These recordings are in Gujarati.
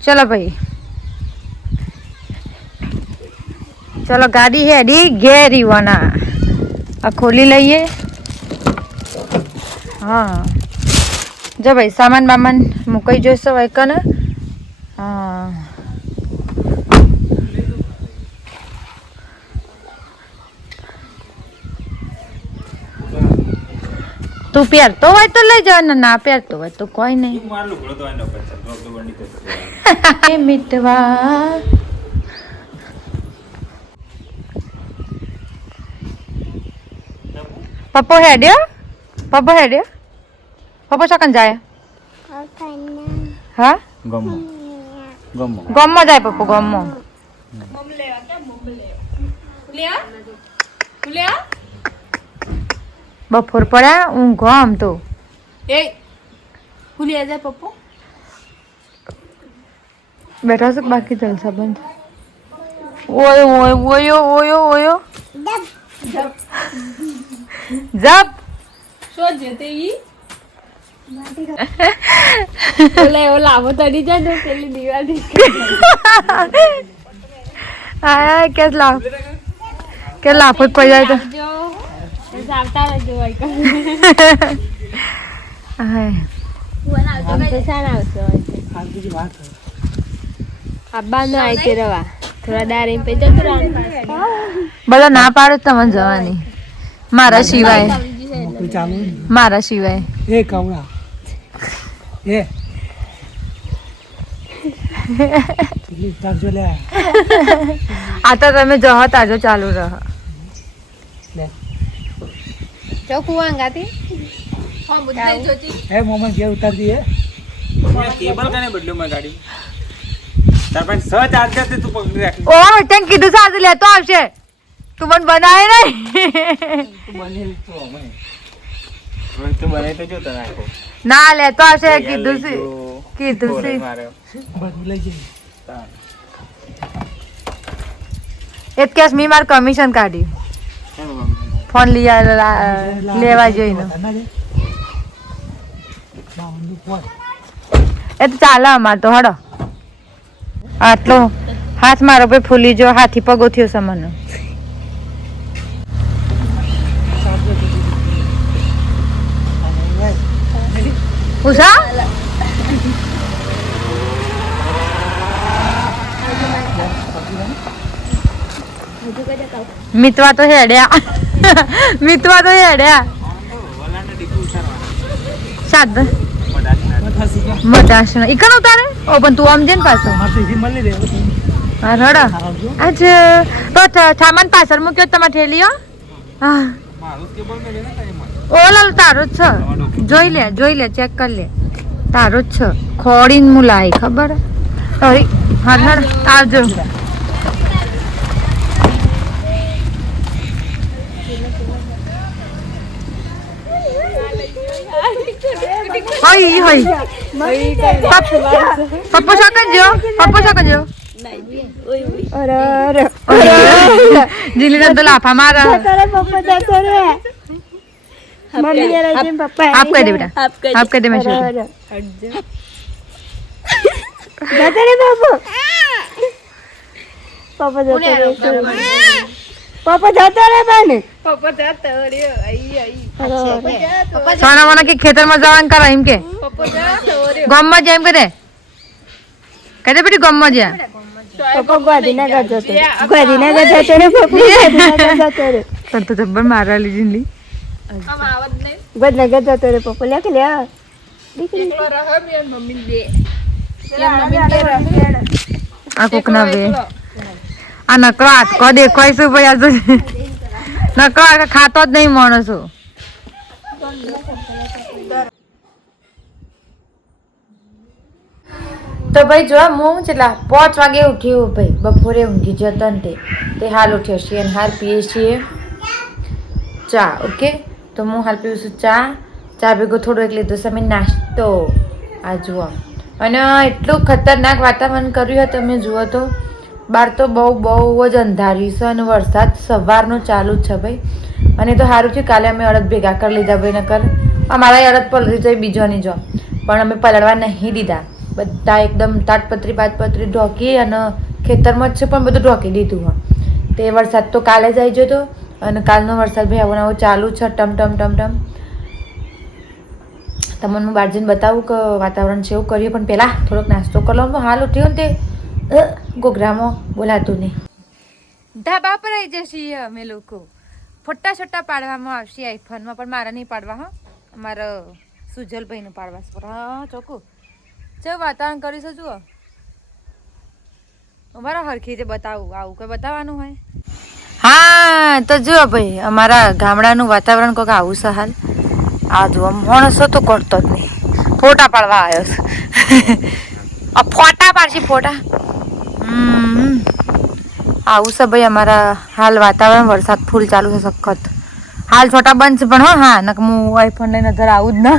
चलो भाई चलो गाड़ी हेडी घेरी वना आ खोली लईए हाँ जो भाई सामान बामान मुकाई जोशो भाई कने हाँ तू પહેરતો હોય તો લઈ જવાનો ના પહેરતો હોય તો કોઈ નહીં મિતવા પપ્પો હેડ્યો પપ્પો ચોકન જાય હા ગમમાં જાય પપ્પો ગમમાં બપોર પડ્યા ઊંઘો આમ તો બેઠા છે બાકી જલસા બંધ ઓયો ઓયો ઓયો ઓયો ઓયો જપ શો જેતે ઈ ઓલા આવો તડી જાય ને પેલી દિવાળી આ કે લાફત પડી જાય તો આવતા રહેજો બધા ના પાડો તમને જવાની મારા સિવાય આ તો તમે જહો તાજો ચાલુ રહ कुआंगाती हां मुझे जोती है मोमन के उतार दी है केबल कने बदलो मैं गाड़ी सरपंच स चार्जर से तू पकड़ रख ओ तन कीधु साथ ले तो आवशे तू मन बनाए नहीं तू बने तो मैं तू बने तो जो तनाको ना ले तो आवशे कीधु से बदले जे एक केस मी मार कमीशन काढी फोन लिया लेवा જોઈને એ તો ચાલે અમાર તો હડો આટલો હાથ મારો પે ફૂલી જો હાથી પગો થયો છે મને ઉષા મિતવા તો હેડ્યા સાદ મટાસણ ઇકન ઉતારે ઓ પણ તું આમ જેન પાછો હા રડા આજ તો સામાન પાછળ મૂક્યો તમાર ઠેલીઓ હા ઓલા તારો જ છે જોઈ લે ચેક કર લે તારો જ છે ખોડીને મુલાય ખબર અરે હા આવજો હઈ પપ્પો શકન જો અરે જીલીને તો લાફા મારા પપ્પા જતો રે મમ્મી યાર જેમ પપ્પા આપ કહી દે બેટા આપ કહી દે મેં શું જતો રે પપ્પા જતો રે सोना मोना के खेतर में जवान करा इम के गम में जाइम करे कहते बेटी गम में जा पप्पा गोदीना कर जतो रे पप्पा जतो रे तर तो जब्बर मारा ली जिंदली हम आवत नहीं गोदना कर जतो रे पप्पा लेके ले देखलो रह मेर मम्मी ले या मम्मी ले आ कोकना बे आ नकरो आटको देखाय છે ભાઈ આ નકરો આ ખાતો જ નહીં માણસો તો ભાઈ જો હું કેટલા 5 વાગે ઉઠ્યો ભાઈ બપોરે ઊંઘી જતો ને તે હાલ ઉઠ્યો છે અને હાલ પીએ છીએ ચા ઓકે તો હું હાલ પીવું છું ચા ભેગો થોડો એક લીધો છે મેં નાસ્તો આ જુઓ અને એટલું ખતરનાક વાતાવરણ કર્યું હતું તમે જુઓ તો બહાર તો બહુ જ અંધારી છે અને વરસાદ સવારનો ચાલુ જ છે ભાઈ અને તો સારું થયું કાલે અમે અડદ ભેગા કરી લીધા ભાઈ નકર અમારા અડદ પલળી જાય બીજોની જો પણ અમે પલળવા નહીં દીધા બધા એકદમ તાટપત્રી બાટપત્રી ઢોકી અને ખેતરમાં જ છે પણ બધું ઢોકી દીધું હોય. તે વરસાદ તો કાલે જ આવી ગયો હતો અને કાલનો વરસાદ ભાઈ આવો નવો ચાલુ છે ટમ. તમને હું બહાર જઈને બતાવું કે વાતાવરણ છે એવું કરીએ, પણ પહેલાં થોડોક નાસ્તો કરી લઉં. હાલ ઉઠ્યો ને તે ગોગરામાં બોલાતું નહીં. ધાબા પર આવી જશે અમે લોકો. ફોટા છોટા પાડવામાં આવશે આઈફોનમાં, પણ મારા નહીં પાડવા. હા, અમારા સુજલભાઈનું પાડવા છે. હા ચોખ્ખું ચો વાતાવરણ કરીશું. જુઓ અમારા હરખી રીતે બતાવું. આવું કંઈ બતાવવાનું હોય? હા તો જુઓ ભાઈ, અમારા ગામડાનું વાતાવરણ કોઈક આવું છે હાલ. આ જુઓ માણસો તો કરતો જ નહીં. ફોટા પાડવા આવ્યો છે. ફોટા પાડશે ફોટા. આવું છે ભાઈ અમારા હાલ વાતાવરણ. વરસાદ ફૂલ ચાલુ છે સખત. હાલ છોટા બંધ છે પણ હા નક હું આઈફોન લઈને નજર આવું જ ના.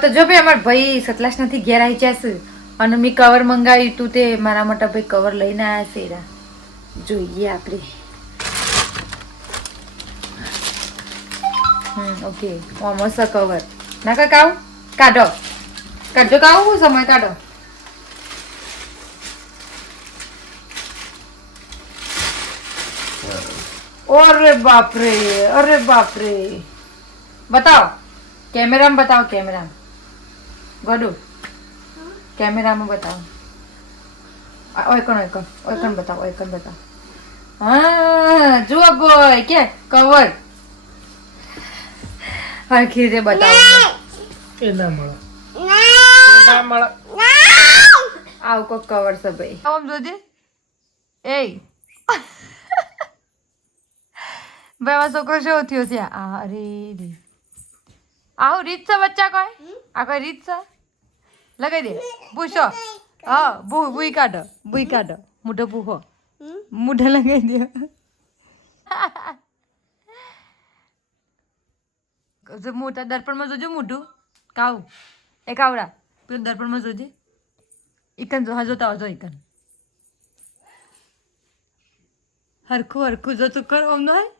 તો જો ભાઈ અમારા ભાઈ સતલાસ નથી ઘેર આવી જશે અને મેં કવર મંગાવ્યું તું તે મારા મોટા ભાઈ કવર લઈને આવ્યા છે. એરા જોઈએ આપણે. ઓકે ઓમોસ કવર ના કાવ કાઢો કાઢો સમય કાઢો. અરે બાપરે બતાવો કેમેરામાં બતાવો. કેમેરામાં ગોડું કેમેરામાં બતાવો. ઓયકણ બતાવો. હા જુઓ બોય કે કવર હરખી રીતે બતાવો. આવું કોક કવર છે ભાઈ. આમ જોજે એ ભાઈ છોકરો શું થયો છે? અરે આવું રીત છે બચ્ચા? કોઈ આ કોઈ રીત છે? લગાઈ દે પૂછો. હા ભૂઈ કાઢો મોઢો પૂખો મોઢા લગાઈ દે. મોટા દર્પણમાં જોજો મોઢું. કાવ એ કાવડા પેલું દર્પણમાં જોજે. ઇકન જો હા જોતા આવજો. ઇકન હરખું જો તું કર. ઓમ નો હોય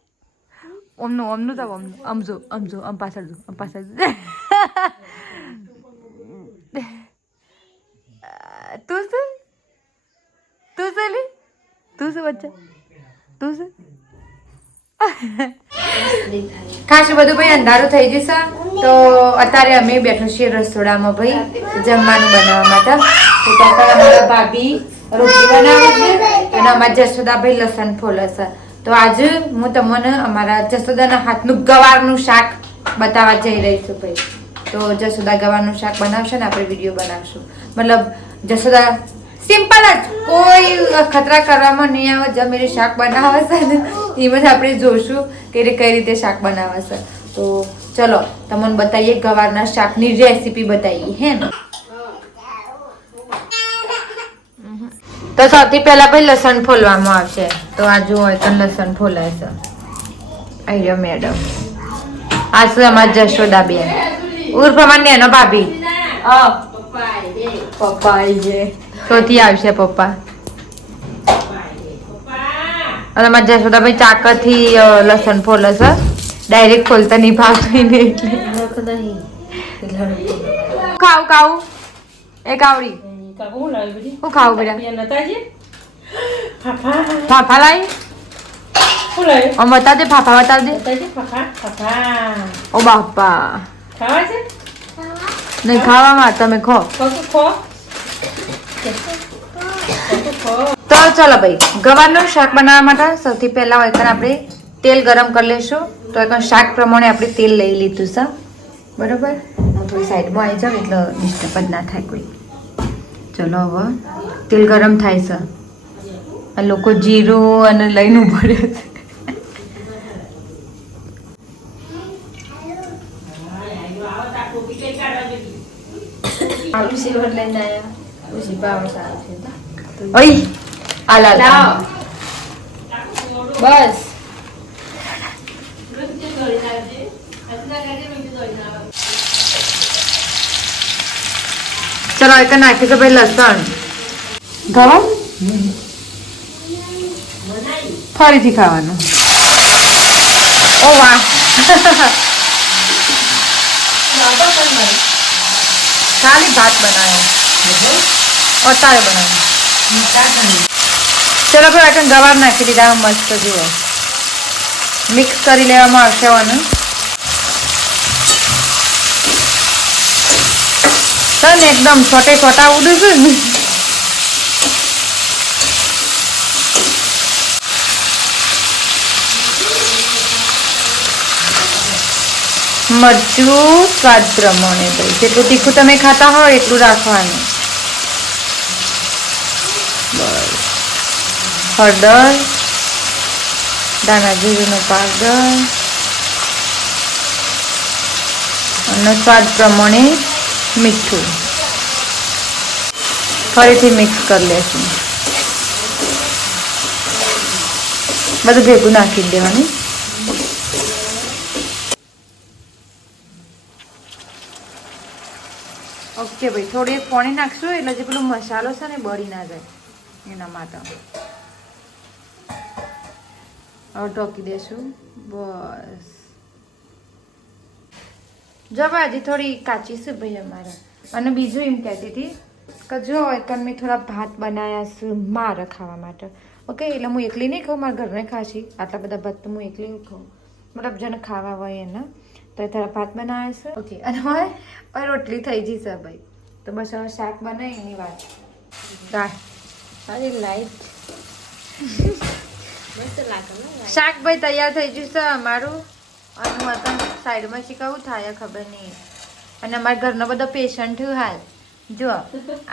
ઓમનું જાવ. આમ પાછળ જો. તું છે બચ્ચા તું છે. ખાસ બધું ભાઈ અંધારું થઈ જશે તો અત્યારે અમે બેઠો છીએ રસોડામાં ભાઈ જમવાનું બનાવવા માટે. તો ત્યાં અમારા ભાભી રોટલી બનાવે છે અને અમારા જશોદાભાઈ લસણ ફોલે છે. તો આજે હું તમને અમારા જશોદાના હાથનું ગવારનું શાક બતાવવા જઈ રહી છું ભાઈ. તો જશોદા ગવારનું શાક બનાવશે ને આપણે વિડીયો બનાવશું. મતલબ જશોદા સિમ્પલ જ કોઈ ખતરા કરવામાં નહીં આવે. જમેરી શાક બનાવે છે ને એમાં જ આપણે જોશું કે કઈ રીતે શાક બનાવે છે. તો ચલો તમને બતાવીએ ગવારના શાકની રેસીપી બતાવીએ હે ને. તો સૌથી પહેલા ભાઈ લસણ ફોલવામાં આવશે. તો આ જો લસણ ફોલાય છે. આઈયો મેડમ આ છે અમારા જશોદાબેન ઉર્ફ અમાર નેનો ભાભી. પપ્પા છે સૌથી આવશે પપ્પા. અને અમારા જશોદાભાઈ ચાકરથી લસણ ફોલે છે. ડાયરેક્ટ ખોલતા નહીં ભાવતું ને એટલે ખાવું એ કાવડી હું ખાવું બેટા. ફાફા લાવી બતાવજે. ફાફા બતાવજે. ઓ બાપા નહીં ખાવામાં તમે ખો. તો ચાલો ભાઈ ગવારનું શાક બનાવવા માટે સૌથી પહેલા આપણે તેલ ગરમ કરી લઈશું. તો શાક પ્રમાણે આપણે તેલ લઈ લીધું છે બરોબર. હું થોડી સાઈડમાં આવી જાઉં એટલે ડિસ્ટર્બ જ ના થાય કોઈ. ચલો હવે તેલ ગરમ થાય છે. આ લોકો જીરું અને લઈને ઉભા રહ્યો છે. બસ ચલો એક નાખીશું ભાઈ લસણ ગવા ફરીથી ખાવાનું. ઓ વાહ ખાલી ભાત બનાવ્યો અત્યારે બનાવ્યો શાક બની ચલો ભાઈ એટલે ગવાર નાખી દીધા મસ્ત જુઓ મિક્સ કરી લેવામાં આવશે આનું તો ને એકદમ છોટા ઉડું છું ને મરચું સ્વાદ પ્રમાણે ભાઈ જેટલું તીખું તમે ખાતા હોય એટલું રાખવાનું બસ હળદર દાણા જીરુંનો પાવડર અને સ્વાદ પ્રમાણે મીઠું ફરીથી મિક્સ કરી લેશું બધું ભેગું નાખી દેવાનું ઓકે ભાઈ થોડી પાણી નાખશું એટલે જે પેલો મસાલો છે ને બળી ના જાય એના માટે હવે ઢોકી દેશું બસ જો ભાઈ હજી થોડી કાચી છે ભાઈ અમારા અને બીજું એમ કહેતી હતી કે જો એકન મેં થોડા ભાત બનાવ્યા છે મારે ખાવા માટે ઓકે એટલે હું એકલી નહીં ખાઉં મારા ઘરને ખાશી આટલા બધા ભાત તો હું એકલી નહીં ખાઉં મતલબ જેને ખાવા હોય એના તો એ થોડા ભાત બનાવે છે ઓકે અને હવે રોટલી થઈ જશે ભાઈ તો બસ હવે શાક બનાવી એની વાત અરે લાઈટ શાક ભાઈ તૈયાર થઈ જશે અમારું અને હું અત્યારે સાઈડમાં શીખવું થાય ખબર નહીં અને અમારા ઘરનો બધો પેશન્ટ હાલ જો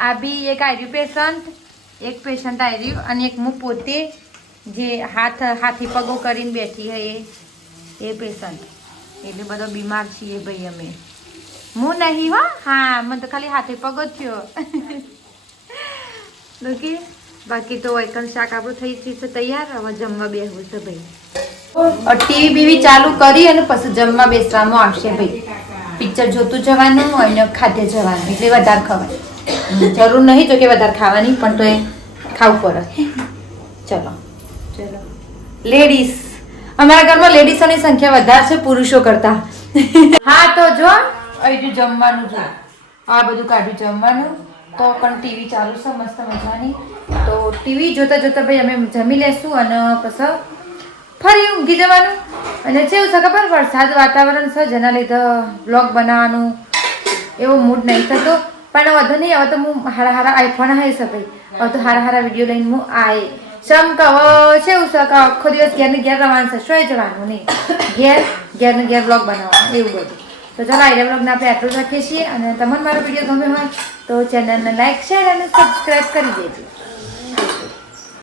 આ બી એક આવ્યું પેશન્ટ એક પેશન્ટ આવ્યું અને એક હું પોતે જે હાથી પગો કરીને બેઠી હોય એ પેશન્ટ એટલે બધો બીમાર છીએ ભાઈ અમે હું નહીં હો હા મને તો ખાલી હાથે પગ જ થયો ઓકે બાકી તો એકન શાક આપણું થઈ જશે તૈયાર હવે જમવા બેસવું છે ભાઈ ટીવી બીવી ચાલુ કરી અને પછી જમવા બેસવામાં આવશે ભાઈ પિક્ચર જોતું જવાનું અને ખાધે જવાનું એટલે વધારે ખવાય જરૂર નહીં તો કે વધારે ખાવાની પણ તો એ ખાવું પડે ચલો ચલો લેડીઝ અમારા ઘરમાં લેડીઝોની સંખ્યા વધારે છે પુરુષો કરતા હા તો જો અહીં જમવાનું જો આ બધું કાઢ્યું જમવાનું તો પણ ટીવી ચાલુ છે મસ્ત મજાની તો ટીવી જોતા જોતા ભાઈ અમે જમી લેશું અને પછી ફરી ઊંઘી જવાનું અને કેવું છે ખબર વરસાદ વાતાવરણ છે જેના લીધે બ્લોગ બનાવવાનું એવો મૂડ નહીં થતો પણ વધુ નહીં હવે તો હું હારા આઈફોન આવી છે ભાઈ હવે તો હારા વિડીયો લઈને હું આવીએ સમ કહો કેવું છે કે આખો દિવસ ઘેર ને ઘેર રવાનું છે શું જવાનું નહીં ઘેર ને ઘેર બ્લોગ બનાવવાનું એવું બધું તો ચાલો આઈડિયા બ્લોગને આપણે આટલું રાખીએ છીએ અને તમને મારો વિડીયો ગમ્યો હોય તો ચેનલને લાઈક શેર અને સબસ્ક્રાઈબ કરી દેજો